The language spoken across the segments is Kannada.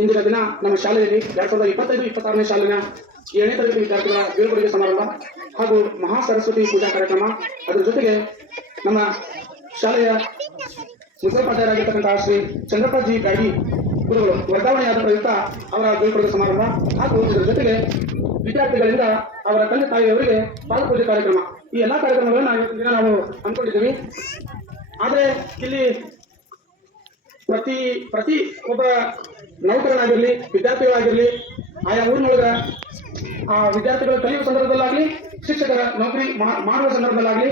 ಇಂದಿನ ದಿನ ನಮ್ಮ ಶಾಲೆಯಲ್ಲಿ 2025-26ನೇ ಸಾಲಿನ 7ನೇ ತರಗತಿ ವಿದ್ಯಾರ್ಥಿಗಳ ಬೀಳ್ಕೊಡುಗೆ ಸಮಾರಂಭ ಹಾಗೂ ಮಹಾ ಸರಸ್ವತಿ ಪೂಜಾ ಕಾರ್ಯಕ್ರಮ. ಅದರ ಜೊತೆಗೆ ನಮ್ಮ ಶಾಲೆಯ ಮುಖ್ಯೋಪಾಧ್ಯಾಯರಾಗಿರ್ತಕ್ಕಂತಹ ಶ್ರೀ ಚಂದ್ರಪ್ಪ ಜಿ ಗಾಡಿ ಗುರುಗಳು ವರ್ಗಾವಣೆಯಾದ ಪ್ರಯುಕ್ತ ಅವರ ಬೀಳ್ಕೊಡುಗೆ ಸಮಾರಂಭ ಹಾಗೂ ಇದರ ಜೊತೆಗೆ ವಿದ್ಯಾರ್ಥಿಗಳಿಂದ ಅವರ ತಂದೆ ತಾಯಿಯವರಿಗೆ ಪಾದಪೂಜೆ ಕಾರ್ಯಕ್ರಮ. ಈ ಎಲ್ಲಾ ಕಾರ್ಯಕ್ರಮಗಳನ್ನ ದಿನ ನಾವು ಅಂದ್ಕೊಂಡಿದ್ದೀವಿ. ಆದರೆ ಇಲ್ಲಿ ಪ್ರತಿ ಒಬ್ಬ ನೌಕರನಾಗಿರ್ಲಿ, ವಿದ್ಯಾರ್ಥಿಗಳಾಗಿರ್ಲಿ, ಆಯಾ ಊರಿನೊಳಗ ಆ ವಿದ್ಯಾರ್ಥಿಗಳ ಕಲಿಯುವ ಸಂದರ್ಭದಲ್ಲಾಗ್ಲಿ, ಶಿಕ್ಷಕರ ನೌಕರಿ ಮಾಡುವ ಸಂದರ್ಭದಲ್ಲಾಗ್ಲಿ,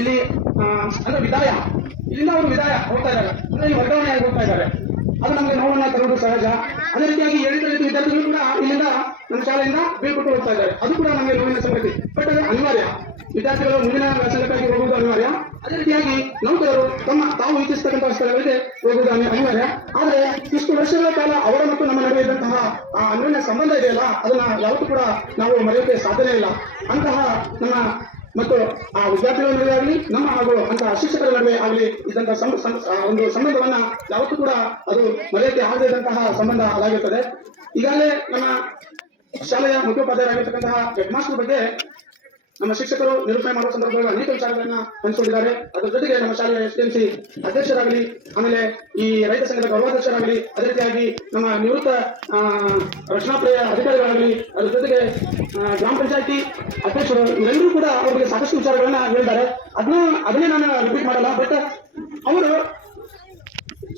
ಇಲ್ಲಿ ಅಂದ್ರೆ ವಿದಾಯ, ಇಲ್ಲಿಂದ ಅವರು ವಿದಾಯ ಹೋಗ್ತಾ ಇದ್ದಾರೆ, ಅಂದ್ರೆ ಈ ವರ್ಗಾವಣೆಯಾಗಿ ಹೋಗ್ತಾ ಇದ್ದಾರೆ. ಅದು ನಮಗೆ ನೋವನ್ನ ತರುವುದು ಸಹಜ. ಅದೇ ರೀತಿಯಾಗಿ 7ನೇ ತರಗತಿ ವಿದ್ಯಾರ್ಥಿಗಳು ಕೂಡ ಇಲ್ಲಿಂದ ನಮ್ಮ ಶಾಲೆಯಿಂದ ಬೀಳ್ಕೊಟ್ಟು ಹೋಗ್ತಾ ಇದ್ದಾರೆ. ಅದು ಕೂಡ ನಮಗೆ ನೋವಿನ ಸಂಗತಿ. ಬಟ್ ಅದು ಅನಿವಾರ್ಯ. ವಿದ್ಯಾರ್ಥಿಗಳು ಮುಂದಿನ ವ್ಯಾಸಂಗಕ್ಕಾಗಿ ಹೋಗುವುದು ಅನಿವಾರ್ಯ. ಅದೇ ರೀತಿಯಾಗಿ ನೌಕರರು ತಾವು ಇಚ್ಛಿಸತಕ್ಕಂತಹ ಸ್ಥಳಗಳಿಗೆ ಹೋಗುವುದು ಅನಿವಾರ್ಯ. ಆದರೆ ಇಷ್ಟು ವರ್ಷಗಳ ಕಾಲ ಅವರ ಮತ್ತು ನಮ್ಮ ನಡುವೆ ಇದ್ದಂತಹ ಆ ಅನ್ಯೋನ್ಯ ಸಂಬಂಧ ಇದೆಯಲ್ಲ, ಅದನ್ನ ಯಾವತ್ತೂ ಕೂಡ ನಾವು ಮರೆಯೋಕೆ ಸಾಧ್ಯನೇ ಇಲ್ಲ. ಅಂತಹ ನಮ್ಮ ಮತ್ತು ಆ ವಿದ್ಯಾರ್ಥಿಗಳ ನಡುವೆ ಆಗಲಿ, ನಮ್ಮ ಹಾಗೂ ಅಂತಹ ಶಿಕ್ಷಕರ ನಡುವೆ ಆಗಲಿ ಇದ್ದಂತಹ ಒಂದು ಸಂಬಂಧವನ್ನ ಯಾವತ್ತೂ ಕೂಡ ಅದು ಮರೆಯೋಕೆ ಆಗದೇ ಇದ್ದಂತಹ ಸಂಬಂಧ ಅದಾಗಿರ್ತದೆ. ಈಗಾಗಲೇ ನಮ್ಮ ಶಾಲೆಯ ಮುಖ್ಯೋಪಾಧ್ಯಾಯರಾಗಿರ್ತಕ್ಕಂತಹ ಹೆಡ್ ಮಾಸ್ಟರ್ ಬಗ್ಗೆ ನಮ್ಮ ಶಿಕ್ಷಕರು ನಿರೂಪಣೆ ಮಾಡುವ ಸಂದರ್ಭದಲ್ಲಿ ಅನೇಕ ವಿಚಾರಗಳನ್ನ ಹಂಚಿಕೊಂಡಿದ್ದಾರೆ. ಅದರ ಜೊತೆಗೆ ನಮ್ಮ ಶಾಲೆಯ STMC ಅಧ್ಯಕ್ಷರಾಗಲಿ, ಆಮೇಲೆ ಈ ರೈತ ಸಂಘದ ಗೌರವಾಧ್ಯಕ್ಷರಾಗಲಿ, ಅದೇ ರೀತಿಯಾಗಿ ನಮ್ಮ ನಿವೃತ್ತ ರಕ್ಷಣಾಪ್ರಿಯ ಅಧಿಕಾರಿಗಳಾಗಲಿ, ಅದರ ಜೊತೆಗೆ ಗ್ರಾಮ ಪಂಚಾಯತಿ ಅಧ್ಯಕ್ಷರು, ಇವರೆಲ್ಲರೂ ಕೂಡ ಅವರಿಗೆ ಸಾಕಷ್ಟು ವಿಚಾರಗಳನ್ನ ಹೇಳಿದ್ದಾರೆ. ಅದನ್ನೇ ನಾನು ರಿಪೀಟ್ ಮಾಡಲ್ಲ. ಬಟ್ ಅವರು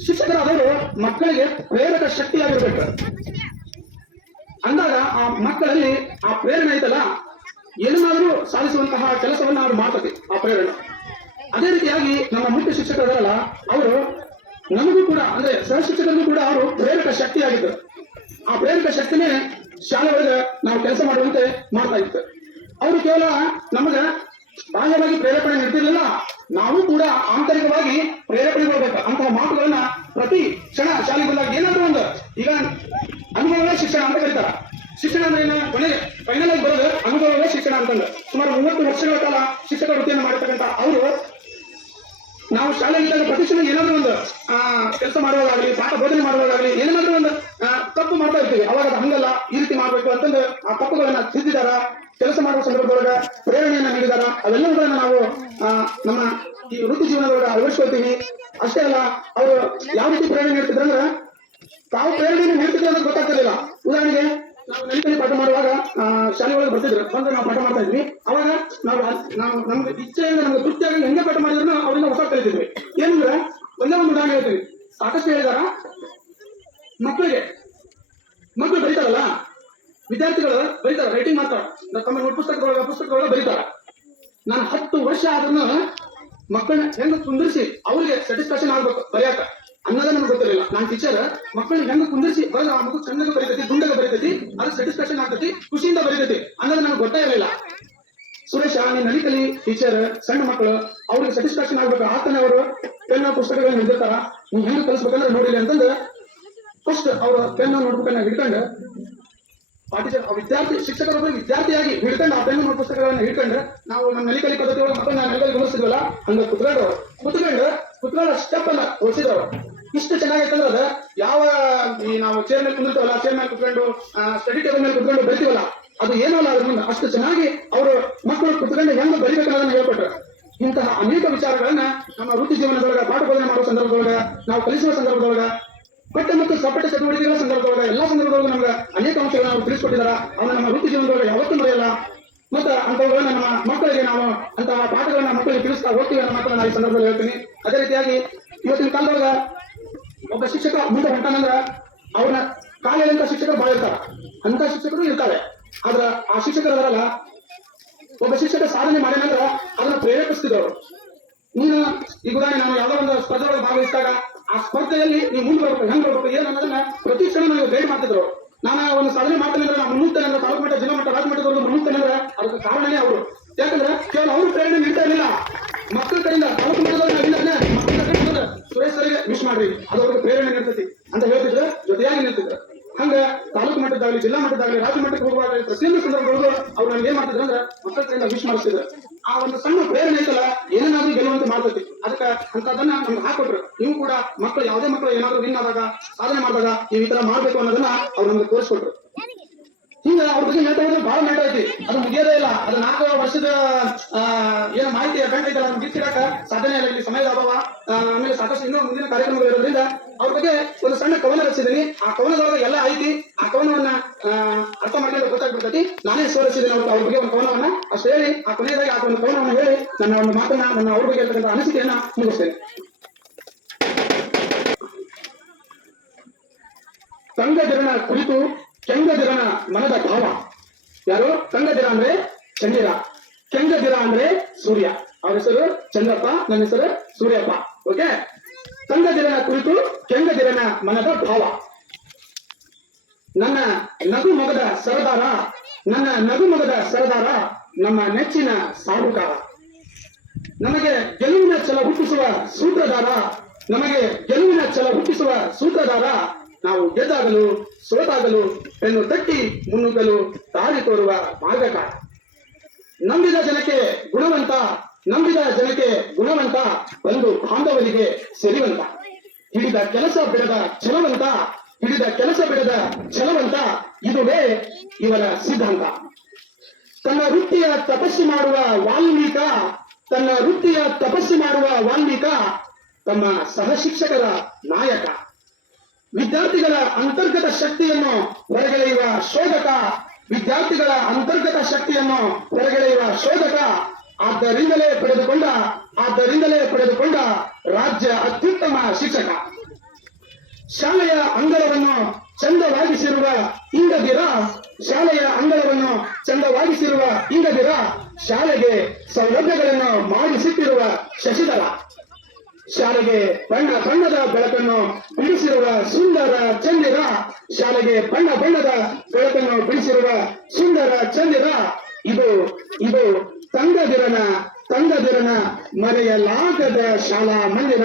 ಶಿಕ್ಷಕರಾದವರು ಮಕ್ಕಳಿಗೆ ಪ್ರೇರಕ ಶಕ್ತಿಯಾಗಿರ್ಬೇಕು. ಅಂದಾಗ ಆ ಮಕ್ಕಳಲ್ಲಿ ಆ ಪ್ರೇರಣೆ ಐತಲ್ಲ, ಏನನ್ನಾದರೂ ಸಾಧಿಸುವಂತಹ ಕೆಲಸವನ್ನ ಅವರು ಮಾಡ್ತದೆ ಆ ಪ್ರೇರಣೆ. ಅದೇ ರೀತಿಯಾಗಿ ನಮ್ಮ ಮುಖ್ಯ ಶಿಕ್ಷಕರಲ್ಲ, ಅವರು ನಮಗೂ ಕೂಡ ಅಂದ್ರೆ ಸಹ ಶಿಕ್ಷಕರಿಗೂ ಕೂಡ ಅವರು ಪ್ರೇರಕ ಶಕ್ತಿ ಆಗಿದ್ರು. ಆ ಪ್ರೇರಕ ಶಕ್ತಿನೇ ಶಾಲೆ ಒಳಗೆ ನಾವು ಕೆಲಸ ಮಾಡುವಂತೆ ಮಾಡ್ತಾ ಇತ್ತು. ಅವರು ಕೇವಲ ನಮಗೆ ಬಾಹ್ಯವಾಗಿ ಪ್ರೇರೇಪಣೆ ನೀಡ್ತಿರ್ಲಿಲ್ಲ, ನಾವು ಕೂಡ ಆಂತರಿಕವಾಗಿ ಪ್ರೇರೇಪಣೆ ಕೊಡ್ಬೇಕು. ಅಂತಹ ಮಾತುಗಳನ್ನ ಪ್ರತಿ ಕ್ಷಣ ಶಾಲೆಗೆ ಬಂದಾಗ ಏನಾದ್ರೂ ಒಂದು ಈಗ ಅನುಭವವೇ ಶಿಕ್ಷಣ ಅಂತ ಕರೀತಾರ. ಶಿಕ್ಷಣ ಅಂದ್ರೆ ಕೊನೆಗೆ ಫೈನಲ್ ಆಗಿ ಬರೋದು ಅನುಭವವೇ ಶಿಕ್ಷಣ ಅಂತಂದ್ರೆ ಸುಮಾರು 30 ವರ್ಷಗಳ ಕಾಲ ಶಿಕ್ಷಕ ವೃತ್ತಿಯನ್ನು ಮಾಡತಕ್ಕಂತ ಅವರು ನಾವು ಶಾಲೆಯಲ್ಲಿ ಪ್ರತಿ ಕ್ಷಣ ಏನಾದ್ರೂ ಒಂದು ಕೆಲಸ ಮಾಡುವಾಗಲಿ, ಪಾಠ ಬೋಧನೆ ಮಾಡುವಾಗಲಿ ಏನಾದ್ರೂ ಒಂದು ತಪ್ಪು ಮಾಡ್ತಾ ಇರ್ತೀವಿ. ಅವಾಗ ಅದು ಹಂಗಲ್ಲ, ಈ ರೀತಿ ಮಾಡ್ಬೇಕು ಅಂತಂದು ಆ ತಪ್ಪುಗಳನ್ನ ತಿದ್ದಿದಾರ. ಕೆಲಸ ಮಾಡುವ ಸಂದರ್ಭದೊಳಗ ಪ್ರೇರಣೆಯನ್ನ ನೀಡಿದಾರ. ಅವೆಲ್ಲವುಗಳನ್ನ ನಾವು ನಮ್ಮ ಈ ವೃತ್ತಿ ಜೀವನದೊಳಗೆ ಅಳವಡಿಸ್ಕೊಳ್ತೀವಿ. ಅಷ್ಟೇ ಅಲ್ಲ, ಅವರು ಯಾವ ರೀತಿ ಪ್ರೇರಣೆ ನೀಡ್ತಿದ್ರಂದ್ರ ತಾವು ಪ್ರೇರಣೆಯನ್ನು ನೀಡ್ತಿದ್ರು ಅಂತ ಗೊತ್ತಾಗ್ತಿರ್ಲಿಲ್ಲ. ಉದಾಹರಣೆಗೆ ನಾವು ನೆನಪಲ್ಲಿ ಪಾಠ ಮಾಡುವಾಗ ಶಾಲೆ ಒಳಗೆ ಬರ್ತಿದ್ರು, ಬಂದ್ರೆ ನಾವು ಪಾಠ ಮಾಡ್ತಾ ಇದ್ವಿ. ಅವಾಗ ನಾವು ನಮ್ಗೆ ಇಚ್ಛೆಯಿಂದ ನಮ್ಗೆ ತೃಪ್ತಿಯಾಗಿ ಹೆಂಗೆ ಪಾಠ ಮಾಡಿದ್ರು ಅವರಿಂದ ಹೊಸ ಕಲಿತಿದ್ವಿ. ಏನಂದ್ರೆ ಒಂದೇ ಒಂದು ಉದಾಹರಣೆ ಹೇಳ್ತೀವಿ. ಸಾಕಷ್ಟು ಹೇಳಿದಾರ, ಮಕ್ಕಳು ಬರೀತಾರಲ್ಲ, ವಿದ್ಯಾರ್ಥಿಗಳು ಬರೀತಾರ, ರೈಟಿಂಗ್ ಮಾಡ್ತಾರ, ತಮ್ಮ ನೋಟ್ ಪುಸ್ತಕದೊಳಗೆ ಬರೀತಾರ. ನಾನು 10 ವರ್ಷ ಆದ್ರೂ ಮಕ್ಕಳನ್ನ ಹೆಂಗ್ ಕುಂದಿರಿಸಿ ಅವ್ರಿಗೆ ಸ್ಯಾಟಿಸ್ಫ್ಯಾಕ್ಷನ್ ಆಗ್ಬೇಕು ಬರೆಯಾಕ ಅನ್ನೋದೇ ನನಗೆ ಗೊತ್ತಿರಲಿಲ್ಲ. ನಾನು ಟೀಚರ್ ಮಕ್ಕಳನ್ನ ಹೆಂಗ್ ಕುಂದಿರಿಸಿ ಬರೋದು, ಆ ಮಗು ಚೆನ್ನಾಗಿ ಬರೀತೈತಿ, ಗುಂಡಾಗ ಬರೀತೈತಿ, ಅದು ಸ್ಯಾಟಿಸ್ಫ್ಯಾಕ್ಷನ್ ಆಗ್ತೈತಿ, ಖುಷಿಯಿಂದ ಬರೀತೈತಿ ಅನ್ನೋದು ನನಗೆ ಗೊತ್ತೇ ಇರಲಿಲ್ಲ. ಸುರೇಶ, ನೀನ್ ನಲಿಕಲಿ ಟೀಚರ್, ಸಣ್ಣ ಮಕ್ಕಳು ಅವ್ರಿಗೆ ಸ್ಯಾಟಿಸ್ಫ್ಯಾಕ್ಷನ್ ಆಗ್ಬೇಕು, ಆತನೇ ಅವರು ಪೆನ್ನ ಪುಸ್ತಕಗಳನ್ನ ಹಿಡಿದಿರ್ತಾರ, ನೀವು ಹೆಂಗ್ ಕಲಿಸ್ಬೇಕಂದ್ರೆ ನೋಡಿಲ್ಲ ಅಂತಂದು ಫಸ್ಟ್ ಅವರು ಪೆನ್ನ ನೋಟ್ಬುಕ್ಕನ್ನ ಹಿಡ್ಕೊಂಡು ವಿದ್ಯಾರ್ಥಿ ಶಿಕ್ಷಕರೊಬ್ಬರು ವಿದ್ಯಾರ್ಥಿಯಾಗಿ ಹಿಡ್ಕೊಂಡು ಆ ಪೆನ್ನು ನೋಟ್ ಪುಸ್ತಕಗಳನ್ನ ಹಿಡ್ಕೊಂಡು ನಾವು ನಮ್ಮ ನಲಿಕಲಿ ಪದ್ಧತಿ ಒಳಗೆ ಮಕ್ಕಳನ್ನ ನೆಲದಲ್ಲಿ ಗಮನಿಸ್ತಿದ್ವಲ್ಲ, ಹಂಗ ಕುತ್ಕೊಂಡು ಸ್ಟೆಪ್ ಅನ್ನ ಓದಿಸಿದವರು. ಇಷ್ಟು ಚೆನ್ನಾಗಿತ್ತಂದ್ರೆ ಅದ ಯಾವ ನಾವು ಚೇರ್ ಮೇಲೆ ಕುಂದಿರ್ತೀವಲ್ಲ, ಚೇರ್ ಮೇಲೆ ಕುತ್ಕೊಂಡು ಸ್ಟಡಿ ಟೇಬಲ್ ಮೇಲೆ ಕುತ್ಕೊಂಡು ಬರಿತೀವಲ್ಲ, ಅದು ಏನಲ್ಲ ಅದ್ರ ಮುಂದೆ ಅಷ್ಟು ಚೆನ್ನಾಗಿ ಅವರು ಮಕ್ಕಳು ಕುತ್ಕೊಂಡು ಹೆಂಗ್ ಬರಿಬೇಕನ್ನೋದನ್ನ ಹೇಳ್ಕೊಟ್ರು. ಇಂತಹ ಅನೇಕ ವಿಚಾರಗಳನ್ನ ನಮ್ಮ ವೃತ್ತಿ ಜೀವನದೊಳಗ, ಪಾಠ ಬೋಧನೆ ಮಾಡುವ ಸಂದರ್ಭದೊಳಗ, ನಾವು ಕಲಿಸುವ ಸಂದರ್ಭದೊಳಗ, ಪಠ್ಯ ಮತ್ತು ಸಪಠ್ಯ ಚಟುವಟಿಕೆಗಳ ಸಂದರ್ಭದೊಳಗ, ಎಲ್ಲಾ ಸಂದರ್ಭದೊಳಗ ನಮ್ಗೆ ಅನೇಕ ಅಂಶಗಳನ್ನ ಅವರು ತಿಳಿಸ್ಕೊಟ್ಟಿದಾರ. ಅವನ್ನ ನಮ್ಮ ವೃತ್ತಿ ಜೀವನದೊಳಗೆ ಯಾವತ್ತೂ ಮರೆಯಲ್ಲ. ಮತ್ತೆ ಅಂತವುಗಳನ್ನ ನಮ್ಮ ಮಕ್ಕಳಿಗೆ ನಾವು ಅಂತಹ ಪಾಠಗಳನ್ನ ಮಕ್ಕಳಿಗೆ ತಿಳಿಸ್ತಾ ಹೋಗ್ತೀವಿ ಅನ್ನೋ ಮಾತನ್ನ ನಾನು ಈ ಸಂದರ್ಭದಲ್ಲಿ ಹೇಳ್ತೀನಿ. ಅದೇ ರೀತಿಯಾಗಿ ಇವತ್ತಿನ ಕಾಲದೊಳಗ ಒಬ್ಬ ಶಿಕ್ಷಕ ಮುಂದೆ ಹೊಂಟಾನಂದ್ರ ಅವ್ರನ್ನ ಕಾಲಿನಂತ ಶಿಕ್ಷಕರು ಬಾಳ ಇರ್ತಾರ, ಅಂತ ಶಿಕ್ಷಕರು ಇರ್ತಾರೆ. ಆದ್ರ ಆ ಶಿಕ್ಷಕರಲ್ಲ, ಒಬ್ಬ ಶಿಕ್ಷಕ ಸಾಧನೆ ಮಾಡಿನಂದ್ರ ಅದನ್ನ ಪ್ರೇರೇಪಿಸ್ತಿದ್ದವರು. ನೀನು ಈಗ ಉದಾಹರಣೆ, ನಾನು ಯಾವ್ದೋ ಒಂದು ಸ್ಪರ್ಧೆಯೊಳಗೆ ಭಾಗವಹಿಸಿದಾಗ ಆ ಸ್ಪರ್ಧೆಯಲ್ಲಿ ನೀವು ಮುಂದೆ ಬರ್ಬೇಕು, ಹೆಂಗ್ ಬರ್ಬೇಕು ಏನು ಅನ್ನೋದನ್ನ ಪ್ರತಿ ಕ್ಷಣ ನನಗೆ ಗೈಡ್ ಮಾಡ್ತಿದ್ರು. ನಾನು ಒಂದು ಸಾಧನೆ ಮಾಡ್ತೇನೆ ಅಂದ್ರೆ ನಾನು ಮುನ್ನುತ್ತೇನೆ ಅಂದ್ರೆ ತಾಲೂಕು ಮಟ್ಟ, ಜಿಲ್ಲಾ ಮಟ್ಟ, ರಾಜ್ಯ ಮಟ್ಟದವರೆಗೂ ಮುನ್ನುತ್ತೇನೆ ಅಂದ್ರೆ ಅದಕ್ಕೆ ಕಾರಣನೇ ಅವರು. ಯಾಕಂದ್ರೆ ಕೇವಲ ಅವರು ಪ್ರೇರಣೆ ನೀಡ್ತಾ ಇರಲಿಲ್ಲ, ಮಕ್ಕಳ ಕಡೆಯಿಂದ ತಾಲೂಕು ಮಟ್ಟದವರೆಗೆ ಸುರೇಶ್ ಸರಿಗೆ ವಿಶ್ ಮಾಡ್ರಿ, ಅದು ಅವ್ರಿಗೆ ಪ್ರೇರಣೆ ನೀಡ್ತೈತಿ ಅಂತ ಹೇಳ್ತಿದ್ರು, ಜೊತೆಯಾಗಿ ನಿಲ್ತಿದ್ರು. ಹಂಗ ತಾಲೂಕು ಮಟ್ಟದಾಗಲಿ, ಜಿಲ್ಲಾ ಮಟ್ಟದಾಗಲಿ, ರಾಜ್ಯ ಮಟ್ಟಕ್ಕೆ ಹೋಗುವಾಗ ಪ್ರತಿಯೊಂದು ಸಂದರ್ಭಗಳು ಅವ್ರು ನಮ್ಗೆ ಏನ್ ಮಾಡ್ತಿದ್ರು ಅಂದ್ರೆ ಮಕ್ಕಳ ಕಡೆಯಿಂದ ವಿಶ್ ಮಾಡಿಸ್ತಿದ್ರು. ಆ ಒಂದು ಸಣ್ಣ ಪ್ರೇರಣೆ ಐತಲ್ಲ, ಏನೇನಾದ್ರೂ ಗೆಲ್ಲುವಂತೆ ಮಾಡ್ತೈತಿ. ಅದಕ್ಕೆ ಅಂತದನ್ನ ನಮ್ಗೆ ಹಾಕೊಟ್ರು. ನೀವು ಕೂಡ ಮಕ್ಕಳು ಯಾವುದೇ ಮಕ್ಕಳು ಏನಾದ್ರು ವಿನ್ ಆದಾಗ ಸಾಧನೆ ಮಾಡಿದಾಗ ಈ ತರ ಮಾಡ್ಬೇಕು ಅನ್ನೋದನ್ನ ಅವ್ರು ನಮ್ಗೆ ತೋರಿಸ್ಕೊಟ್ರು. ಹಿಂಗ ಅವ್ರ ಬಗ್ಗೆ ಹೇಳ್ತಾ ಹೋದ್ರೆ ಬಹಳ ಮ್ಯಾಟರ್ ಐತಿ, ಅದು ಮುಗಿಯೋದೇ ಇಲ್ಲ. ಅದು 4 ವರ್ಷದ ಏನೋ ಮಾಹಿತಿ ಬ್ಯಾಂಕ್ ಐತಲ್ಲ ಅದನ್ನ ಬಿಚ್ಚಿಡಾಕ ಸಾಧನೆ ಇಲ್ಲ, ಇಲ್ಲಿ ಸಮಯದ ಅಭಾವ, ಆಮೇಲೆ ಸಾಕಷ್ಟು ಇನ್ನೂ ಮುಂದಿನ ಕಾರ್ಯಕ್ರಮಗಳು ಇರೋದ್ರಿಂದ ಅವ್ರ ಬಗ್ಗೆ ಒಂದು ಸಣ್ಣ ಕವನ ರಚಿಸಿದೀನಿ. ಆ ಕವನದೊಳಗೆ ಎಲ್ಲ ಐತಿ. ಆ ಕವನವನ್ನ ಅರ್ಥ ಮಾಡ್ಕೊಂಡು ಗೊತ್ತಾಗ್ಬಿಡ್ತೈತಿ. ನಾನೇ ರಚಿಸಿದ್ದೀನಿ ಅವ್ರ ಬಗ್ಗೆ ಒಂದು ಕವನವನ್ನ ಅಷ್ಟು ಹೇಳಿ, ಆ ಕೊನೆಯದಾಗಿ ಆ ಒಂದು ಕವನವನ್ನು ಹೇಳಿ ನನ್ನ ಒಂದು ಮಾತನ್ನ ನನ್ನ ಅವ್ರ ಬಗ್ಗೆ ಇರ್ತಕ್ಕಂಥ ಅನಿಸಿಕೆಯನ್ನ ಮುಗಿಸ್ತೇನೆ. ಕಂಗದಿರನ ಕುರಿತು ಕೆಂಗದಿರನ ಮನದ ಭಾವ. ಯಾರು? ಕಂಗದಿರ ಅಂದ್ರೆ ಚಂದಿರ, ಕೆಂಗದಿರ ಅಂದ್ರೆ ಸೂರ್ಯ. ಅವ್ರ ಹೆಸರು ಚಂದ್ರಪ್ಪ, ನನ್ನ ಹೆಸರು ಸೂರ್ಯಪ್ಪ. ಓಕೆ. ಕಂಗದಿರನ ಕುರಿತು ಕೆಂಗದಿರನ ಮನದ ಭಾವ. ನನ್ನ ನಗು ಮೊಗದ ಸರದಾರ, ನನ್ನ ನಗು ಮೊಗದ ಸರದಾರ, ನಮ್ಮ ನೆಚ್ಚಿನ ಸಾಹುಕಾರ. ನಮಗೆ ಗೆಲುವಿನ ಛಲ ಹುಟ್ಟಿಸುವ ಸೂತ್ರಧಾರ, ನಮಗೆ ಗೆಲುವಿನ ಛಲ ಹುಟ್ಟಿಸುವ ಸೂತ್ರಧಾರ. ನಾವು ಗೆದ್ದಾಗಲು ಸೋತಾಗಲು ಬೆನ್ನು ತಟ್ಟಿ ಮುನ್ನುಗ್ಗಲು ದಾರಿ ತೋರುವ ಮಾರ್ಗಕಾರ. ನಂಬಿದ ಜನಕ್ಕೆ ಗುಣವಂತ, ನಂಬಿದ ಜನಕ್ಕೆ ಗುಣವಂತ, ಬಂದು ಬಾಂಧವರಿಗೆ ಸೆರಿವಂತ. ಹಿಡಿದ ಕೆಲಸ ಬಿಡದ ಛಲವಂತ, ಹಿಡಿದ ಕೆಲಸ ಬಿಡದ ಛಲವಂತ, ಇದುವೇ ಇವರ ಸಿದ್ಧಾಂತ. ತನ್ನ ವೃತ್ತಿಯ ತಪಸ್ಸು ಮಾಡುವ ವಾಲ್ಮೀಕ, ತನ್ನ ವೃತ್ತಿಯ ತಪಸ್ಸು ಮಾಡುವ ವಾಲ್ಮೀಕ, ತಮ್ಮ ಸಹಶಿಕ್ಷಕರ ನಾಯಕ. ವಿದ್ಯಾರ್ಥಿಗಳ ಅಂತರ್ಗತ ಶಕ್ತಿಯನ್ನು ಹೊರಗೆಳೆಯುವ ಶೋಧಕ, ವಿದ್ಯಾರ್ಥಿಗಳ ಅಂತರ್ಗತ ಶಕ್ತಿಯನ್ನು ಹೊರಗೆಳೆಯುವ ಶೋಧಕ. ಆದ್ದರಿಂದಲೇ ಪಡೆದುಕೊಂಡ ರಾಜ್ಯ ಅತ್ಯುತ್ತಮ ಶಿಕ್ಷಕ. ಶಾಲೆಯ ಅಂಗಳವನ್ನು ಚಂದವಾಗಿಸಿರುವ ಇಂಗದಿರ, ಶಾಲೆಯ ಅಂಗಳವನ್ನು ಚಂದವಾಗಿಸಿರುವ ಇಂಗದಿರ, ಶಾಲೆಗೆ ಸೌಲಭ್ಯಗಳನ್ನು ಮಾಡಿಸಿಟ್ಟಿರುವ ಶಶಿಧರ. ಶಾಲೆಗೆ ಬಣ್ಣ ಬಣ್ಣದ ಬೆಳಕನ್ನು ಬಿಡಿಸಿರುವ ಸುಂದರ ಚಂದಿರ, ಶಾಲೆಗೆ ಬಣ್ಣ ಬಣ್ಣದ ಬೆಳಕನ್ನು ಬಿಡಿಸಿರುವ ಸುಂದರ ಚಂದಿರ. ಇದು ತಂಗದಿರನ ಮರೆಯಲಾಗದ ಶಾಲಾ ಮಂದಿರ.